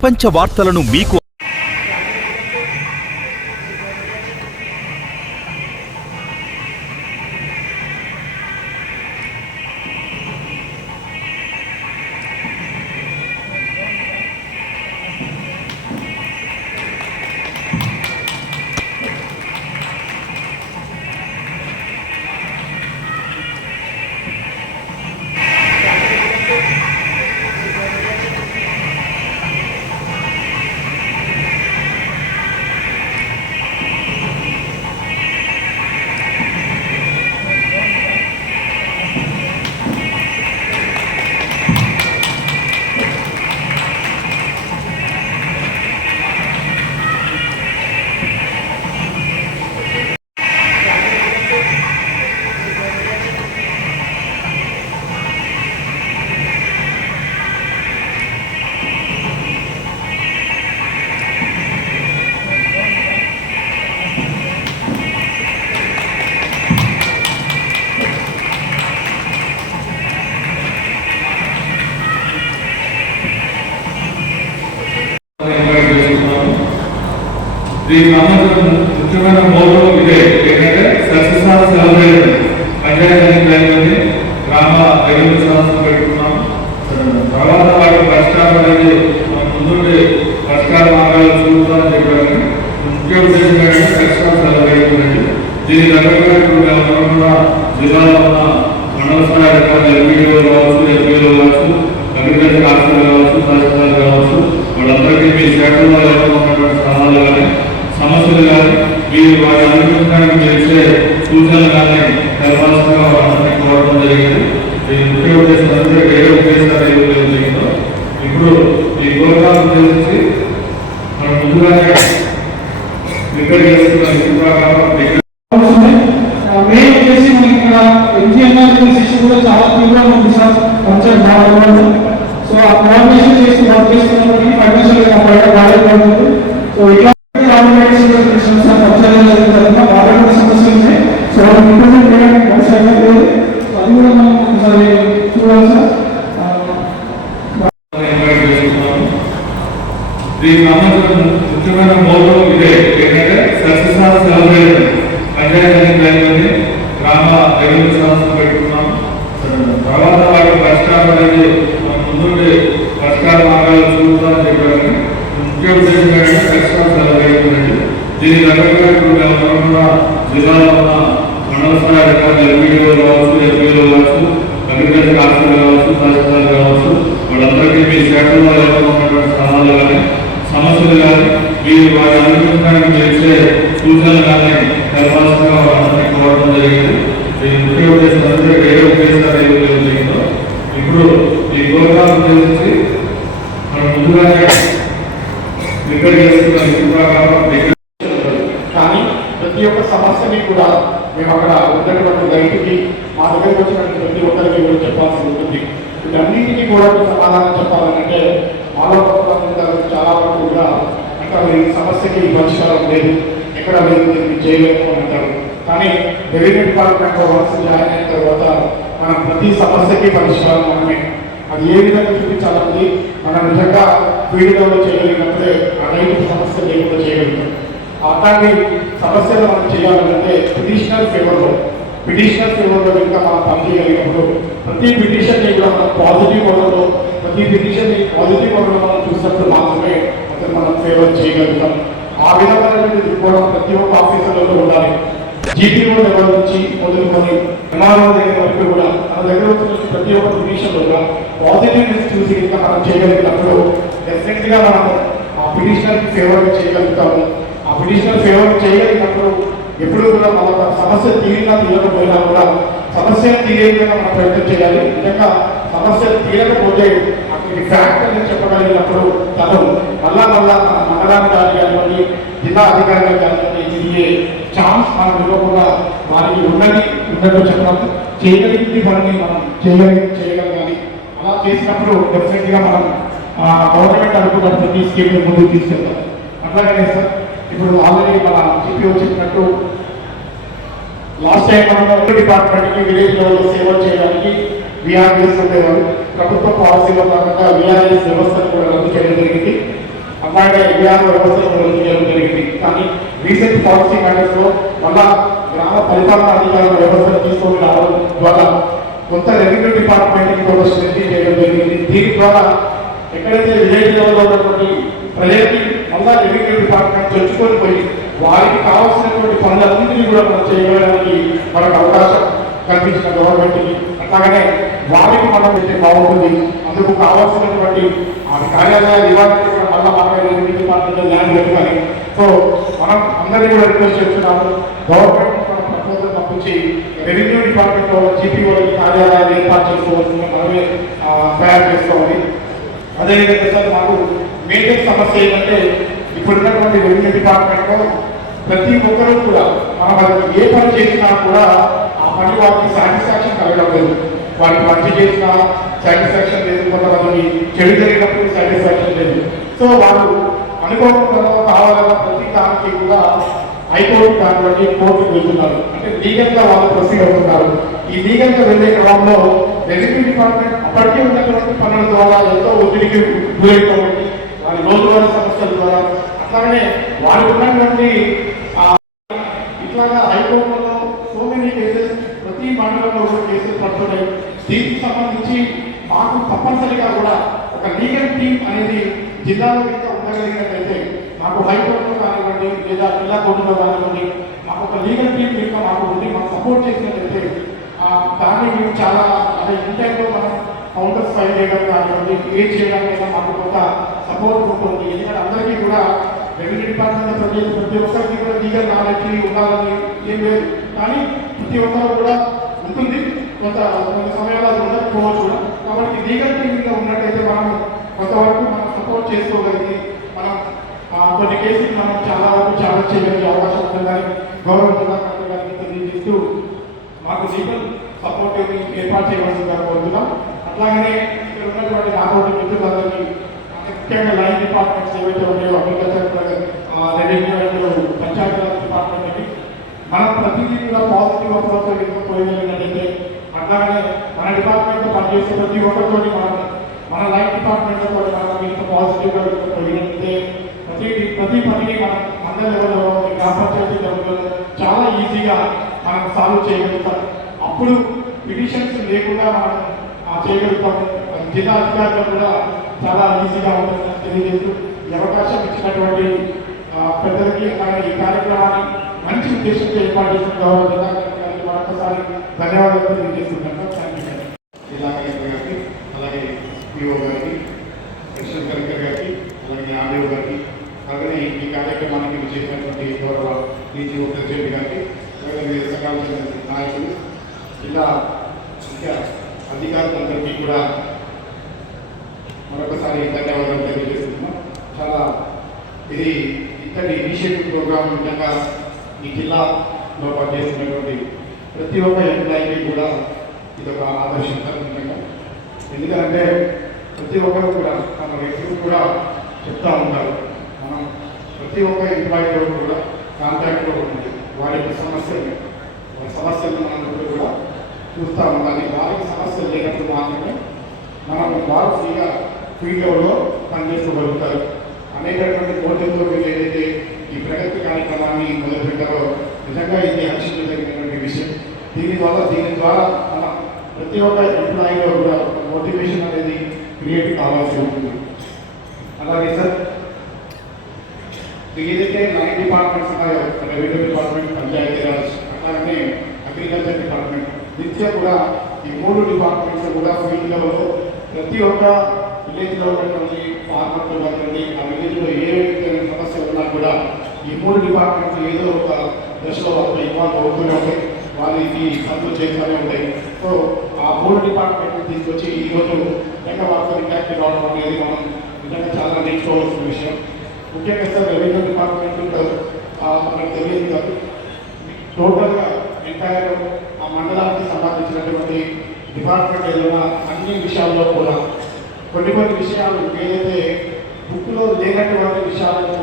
పంచవార్తలను మీకు దీనికి సంబంధించిన ముఖ్యమైన మోటో ఇదే ఏంటంటే సక్సెస్ సెలబ్రేషన్ పంచాయతీ ప్లాన్ గ్రామ రెవెన్యూ సంస్థ పెట్టుకున్నాం. తర్వాత వాటి పరిష్కారం అనేది ముందుండి పరిష్కార మార్గాలు చూపుతామని చెప్పారు. ముఖ్య ఉద్దేశం ఏంటంటే సక్సెస్ సెలబ్రేషన్ అనేది దీని దగ్గరగా ఇప్పుడు మేము జిల్లాలో ఉన్న మండల స్థాయి అధికారులు ఎంపీడీఓ కావచ్చు, ఎస్పీఓ కావచ్చు, అగ్రికల్చర్ ఆఫీసర్లు కావచ్చు, తహసీల్దార్ కావచ్చు, వాళ్ళందరికీ మీ శాఖలో ఉన్నటువంటి స్థానాలు కానీ సమస్యలు కానీ మీరు వారి అనుభవించడానికి చేసే సూచనలు కానీ తెలపాల్సిందిగా వాళ్ళందరినీ కోరడం జరిగింది. ఈ ముఖ్య ఉద్దేశం అంటే ఏ ఉద్దేశాలు జరిగిందో ఇప్పుడు ఈ ప్రోగ్రాం ఉద్దేశించి మనం ముందుగానే ప్రిపేర్ చేస్తున్న మెయిన్ వచ్చేసి మనకి ఇక్కడ ఎన్జిఎన్ఆర్ శిక్షణ కూడా చాలా తీవ్రంగా ఉంది సార్. పంచాయత్ బాగా సో ఆ కోఆర్డినేషన్ చేసి వర్క్ చేస్తున్నప్పటికీ ఫైనాన్షియల్ బాగా సో ఇట్లా సమస్యలు ఉన్నాయి. సో ఇంప్రూవ్మెంట్ చేయడానికి అవసరం లేదు. అది కూడా మనం ఒకసారి చూడాలి సార్. దీనికి సంబంధించిన ముఖ్యమైన మోటో ఇదే ఏంటంటే సక్సెస్ సెలబ్రేషన్ పంచాయతీ ప్లాన్ గ్రామ రెవెన్యూ సంస్థ పెట్టుకున్నాం. తర్వాత వాటి పరిష్కారం అనేది ముందుండి పరిష్కార మార్గాలు చూపుతామని చెప్పారు. ముఖ్య ఉద్దేశం ఏంటంటే సక్సెస్ సెలబ్రేషన్ అనేది దీని దగ్గరగా ఇప్పుడు మేము జిల్లాలో ఉన్న మండల స్థాయి అధికారులు ఎంపీడీఓ కావచ్చు, ఎస్పీఓ కావచ్చు, అగ్రికల్చర్ ఆఫీసర్లు కావచ్చు, తహసీల్దార్ కావచ్చు, వాళ్ళందరికీ మీ శాఖలో ఉన్నటువంటి స్థానాలు కానీ సమస్యలు కానీ మీరు వారి అనుభవించడానికి చేసే సూచనలు కానీ తెలపాల్సిందిగా వాళ్ళందరినీ కోరడం జరిగింది. ఈ ముఖ్య ఉద్దేశం అంటే ఏ ఉద్దేశాలు జరిగిందో ఇప్పుడు ఈ ప్రోగ్రాం ఉద్దేశించి మనం ముందుగానే ప్రిపేర్ చేస్తున్న కానీ ప్రతి ఒక్క సమస్యని కూడా మేము అక్కడ ఉన్నటువంటి రైతుకి మా దగ్గరకు వచ్చినటువంటి ప్రతి ఒక్కరికి కూడా చెప్పాల్సి ఉంటుంది. వీటన్నింటినీ కూడా సమాధానం చెప్పాలంటే మాలో చాలా వరకు కూడా అంటే ఈ సమస్యకి పరిష్కారం లేదు, ఎక్కడ లేదు, దీన్ని చేయలేము అని అంటారు. కానీ రెవెన్యూ డిపార్ట్మెంట్ వర్క్స్ జాయిన్ అయిన తర్వాత మనం ప్రతి సమస్యకి పరిష్కారం మనమే. అది ఏ విధంగా చూపించాలంటే మనం నిజంగా ఫీల్డ్లో చేయగలిగినప్పుడే ఆ రైతు సమస్య లేకుండా చేయగలుగుతాం. అట్లాంటి సమస్యలు మనం చేయాలంటే పిటిషనర్ ఫేవర్లో కనుక మనం పనిచేయగలిగినప్పుడు ప్రతి పిటిషన్ని కూడా మనం పాజిటివ్ మోడల్లో మనం చూసినప్పుడు మాత్రమే అతను మనం ఫేవర్ చేయగలుగుతాం. ఆ విధమైనటువంటి కూడా ప్రతి ఒక్క ఆఫీసర్లలో ఉండాలి. జీపీఓ లెవెల్ నుంచి మొదలుకొని ఎంఆర్ఓ దగ్గర వరకు కూడా మన దగ్గర వచ్చిన ప్రతి ఒక్క పిటిషన్లో కూడా పాజిటివ్నెస్ చూసి ఇంకా మనం చేయగలిగినప్పుడు డెఫినెట్గా మనం ఆ పిటిషనర్కి ఫేవర్ చేయగలుగుతాము. ఆ పిటిషనర్ ఫేవర్ చేయగలిగినప్పుడు ఎప్పుడు కూడా మన సమస్య తీరకపోయినా కూడా సమస్యను తీరేందుకు మనం ప్రయత్నం చేయాలి. నిజంగా సమస్య తీరకపోతే అక్కడికి ఫ్యాక్ట్ అని చెప్పగలిగినప్పుడు తను మళ్ళా మన మండలాన్ని కానివ్వండి, జిల్లా అధికారులు కానివ్వండి, తిరిగే ఛాన్స్ మనం ఇవ్వకుండా వారికి ఉన్నట్టు చెప్పడం చేయగలిగింది పనిని మనం చేయగలగాలి. అలా చేసినప్పుడు డెఫినెట్గా మనం గవర్నమెంట్ అనుకున్న ప్రతి స్కీమ్ని ముందుకు తీసుకెళ్తాం. అట్లాగే సార్ ఇప్పుడు ఆల్రెడీ మన జీపీఓ చెప్పినట్టు లాస్ట్ టైం మనం డిపార్ట్మెంట్కి విలేజ్ లెవెల్లో సేవలు చేయడానికి విఆర్ఎస్ ఉండేవారు. ప్రభుత్వ పాలసీలో భాగంగా విఆర్ఎస్ వ్యవస్థను కూడా రద్దు చేయడం జరిగింది. అలాగే విఆర్ వ్యవస్థను కూడా రద్దు చేయడం జరిగింది. కానీ రీసెంట్ పాలసీ మ్యాటర్స్లో మళ్ళా గ్రామ పరిపాలనా అధికారుల వ్యవస్థను తీసుకొని రావడం ద్వారా కొంత రెవెన్యూ డిపార్ట్మెంట్కి కూడా స్ట్రెంత్ చేయడం జరిగింది. దీని ద్వారా ఎక్కడైతే విలేజ్ లెవెల్లో ఉన్నటువంటి ప్రజలకి మళ్ళా రెవెన్యూ డిపార్ట్మెంట్ చొచ్చుకొని పోయి వారికి కావాల్సినటువంటి పనులన్నింటినీ కూడా మనం చేయడానికి మనకు అవకాశం కల్పించిన గవర్నమెంట్కి, అట్లాగనే వారికి మనం అయితే బాగుంటుంది. అందుకు కావాల్సినటువంటి కార్యాలయాలు ఇవ్వాలంటే కూడా మళ్ళీ మన రెవెన్యూ డిపార్ట్మెంట్ ల్యాండ్ పెట్టుకొని, సో మనం అందరినీ కూడా రిక్వెస్ట్ చేస్తున్నాము, గవర్నమెంట్ మనం ప్రపోజల్ పంపించి రెవెన్యూ డిపార్ట్మెంట్ జీపీ వాళ్ళకి కార్యాలయాలు ఏర్పాటు చేసుకోవాల్సింది మనమే తయారు చేసుకోవాలి. అదేవిధంగా సార్ మాకు మేజర్ సమస్య ఏంటంటే ఇప్పుడున్నటువంటి రెవెన్యూ డిపార్ట్మెంట్లో ప్రతి ఒక్కరూ కూడా మనం ఏ పని చేసినా కూడా ఆ పని వారికి సాటిస్ఫాక్షన్ కలగడం లేదు. వారికి మంచి చేసినా సాటిస్ఫాక్షన్ లేదు, కొంతమంది చెడు జరిగినప్పుడు సాటిస్ఫాక్షన్ లేదు. సో వాళ్ళు అనుకోకుండా కావాలన్న ప్రతి దానికి కూడా హైకోర్టు కానివ్వండి కోర్టుకు వెళ్తున్నారు, అంటే లీగల్గా వాళ్ళు ప్రొసీడ్ అవుతున్నారు. ఈ లీగల్గా వెళ్ళే క్రమంలో రెవెన్యూ డిపార్ట్మెంట్ అప్పటికే ఉన్నటువంటి పనుల ద్వారా ఎంతో ఒత్తిడికి గురైపోయింది, వారి రోజువారీ సమస్యల ద్వారా. అట్లాగనే వారికి ఉన్నటువంటి ఇట్లాగా హైకోర్టులో సో మెనీ కేసెస్ ప్రతి మండలంలో కూడా కేసులు పడుతున్నాయి. దీనికి సంబంధించి మాకు తప్పనిసరిగా కూడా ఒక లీగల్ టీమ్ అనేది జిల్లాలో ఇంకా ఉండగలిగినట్లయితే, మాకు హైకోర్టులో కానివ్వండి లేదా జిల్లా కోర్టులో కానివ్వండి మాకు ఒక లీగల్ టీమ్ ఇంకా మాకు ఉండి మాకు సపోర్ట్ చేసినట్లయితే దాన్ని మేము చాలా అంటే ఇంటైంలో మనం కౌంటర్స్ ఫైల్ చేయడం కానివ్వండి క్రియేట్ చేయడానికి మాకు కొంత సపోర్ట్ ఉంటుంది. ఎందుకంటే అందరికీ కూడా రెవెన్యూ డిపార్ట్మెంట్ ప్రతి ఒక్కరికి కూడా లీగల్ నాలెడ్జ్ ఉండాలని ఏం లేదు, కానీ ప్రతి ఒక్కరు కూడా ఉంటుంది, కొంత సమయాలు అది ఉండకపోవచ్చు కూడా. కాబట్టి లీగల్ టీమ్గా ఉన్నట్టయితే మనం కొంతవరకు మనం సపోర్ట్ చేసుకోగలిగి మనం కొన్ని కేసులు మనం చాలా వరకు చాలా చేయగలిగే అవకాశం ఉంటుందని గౌరవ జిల్లా కలెక్టర్ గారికి తెలియజేస్తూ మాకు లీగల్ సపోర్ట్ ఏర్పాటు చేయవలసిందిగా కోరుతున్నాం. అట్లాగనే ఇక్కడ ఉన్నటువంటి నాతోటి మిత్రులందరికీ ముఖ్యంగా లైన్ డిపార్ట్మెంట్స్ ఏవైతే ఉన్నాయో అగ్రికల్చర్, రెవెన్యూ అండ్ పంచాయతీరాజ్ డిపార్ట్మెంట్కి మనం ప్రతిదీ కూడా పాజిటివ్ అప్రోచ్ పోయగలిగినట్టయితే, అట్లాగనే మన డిపార్ట్మెంట్లో పనిచేసే ప్రతి ఒక్కరితో మన లైన్ డిపార్ట్మెంట్లో కూడా మనం ఇంత పాజిటివ్గా పోయినట్లయితే ప్రతి పనిని మనం మండల లెవెల్లో గ్రామ పంచాయతీ లెవెల్లో చాలా ఈజీగా మనం సాల్వ్ చేయగలుగుతాం. అప్పుడు పిటిషన్స్ లేకుండా మనం చేయగలుగుతాం. జిల్లా అధికారులు కూడా చాలా ఈజీగా ఉంటుందని తెలియజేస్తూ ఈ అవకాశం ఇచ్చినటువంటి పెద్దలకి అలాగే ఈ కార్యక్రమాన్ని మంచి ఉద్దేశంతో ఏర్పాటు చేసిన గౌరవ జిల్లా కలెక్టర్ గారికి మరొకసారి ధన్యవాదాలు తెలియజేస్తున్నాను. Thank you. జిల్లా కలెక్టర్ గారికి, అలాగే పిఓ గారికి, అడిషనల్ కలెక్టర్ గారికి, అలాగే ఆర్డీఓ గారికి, అలాగే ఈ కార్యక్రమానికి చేసినటువంటి గౌరవ డీజీఓ ప్రెసిడెంట్ గారికి, అలాగే వివిధ సంఘాల నాయకులు, జిల్లా ముఖ్య అధికారులందరికీ కూడా మరొకసారి ధన్యవాదాలు తెలియజేస్తున్నాం. చాలా ఇది ఇంతటి ఇనిషియేటివ్ ప్రోగ్రామ్ విధంగా ఈ జిల్లాలో పనిచేస్తున్నటువంటి ప్రతి ఒక్క ఎంప్లాయీకి కూడా ఇది ఒక ఆదర్శంగా, ఎందుకంటే ప్రతి ఒక్కరు కూడా మన వ్యక్తులు కూడా చెప్తా ఉంటారు, మనం ప్రతి ఒక్క ఎంప్లాయీతో కూడా కాంటాక్ట్లో ఉంటుంది, వారి యొక్క సమస్యలు మనం కూడా చూస్తూ ఉండాలి. వారికి సమస్యలు లేనప్పుడు మాత్రమే మనం వారు ఫీల్డ్ లెవెల్లో పనిచేసుకోగలుగుతారు. అనేకటువంటి కోర్టులతో ఏదైతే ఈ ప్రగతి కార్యక్రమాన్ని మొదలుపెట్టారో నిజంగా ఇది హర్షించదగినటువంటి విషయం. దీని ద్వారా మన ప్రతి ఒక్క ఎంప్లాయీలో కూడా మోటివేషన్ అనేది క్రియేట్ కావాల్సి ఉంటుంది. అలాగే సార్ ఏదైతే 9 డిపార్ట్మెంట్స్ ఉన్నాయో, రెవెన్యూ డిపార్ట్మెంట్, పంచాయతీరాజ్, అట్లాగే అగ్రికల్చర్ డిపార్ట్మెంట్, నిత్యం కూడా ఈ 3 డిపార్ట్మెంట్స్ కూడా ఫీల్డ్ లెవెల్లో ప్రతి ఒక్క విలేజ్లో ఉన్నటువంటి ఫార్మర్లు కానివ్వండి, ఆ విలేజ్లో ఏ సమస్య ఉన్నా కూడా ఈ 3 డిపార్ట్మెంట్స్ ఏదో ఒక దశలో వాళ్ళు ఇన్వాల్వ్ అవుతూనే ఉంటాయి, వాళ్ళకి పనులు చేస్తూనే ఉంటాయి. సో ఆ 3 డిపార్ట్మెంట్ తీసుకొచ్చి ఈరోజు నిజంగా వాళ్ళతో ఇంటాక్ట్ రావడం అనేది మనం నిజంగా చాలా నేర్చుకోవాల్సిన విషయం. ముఖ్యంగా సార్ రెవెన్యూ డిపార్ట్మెంట్ మనకు తెలియదు కాదు, టోటల్గా ఎంటైర్ ఆ మండలానికి సంబంధించినటువంటి డిపార్ట్మెంట్ ఏదైనా అన్ని విషయాల్లో కూడా కొన్ని విషయాలు ఏదైతే బుక్లో లేనటువంటి విషయాలను